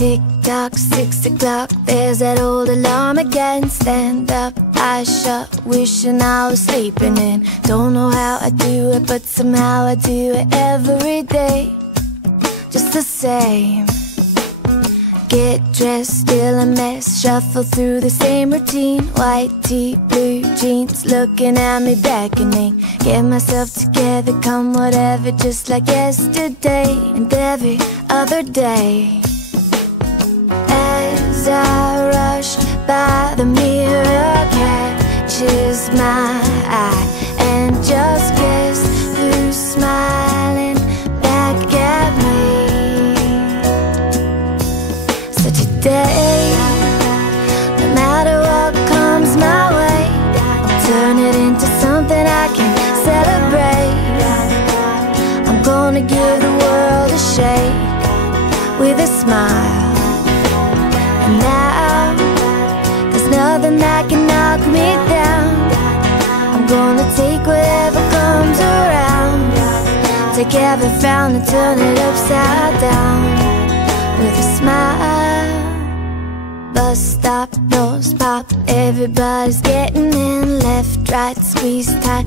Tick-tock, 6 o'clock, there's that old alarm again. Stand up, eyes shut, wishing I was sleeping in. Don't know how I do it, but somehow I do it every day, just the same. Get dressed, still a mess, shuffle through the same routine. White tee, blue jeans, looking at me beckoning. Get myself together, come whatever, just like yesterday and every other day. As I rush by, the mirror catches my eye, and just guess who's smiling back at me. So today, no matter what comes my way, I'll turn it into something I can celebrate. I'm gonna give the world a shake with a smile. And now, there's nothing that can knock me down. I'm gonna take whatever comes around, take every frown and turn it upside down with a smile. Bus stop, doors pop, everybody's getting in. Left, right, squeeze tight.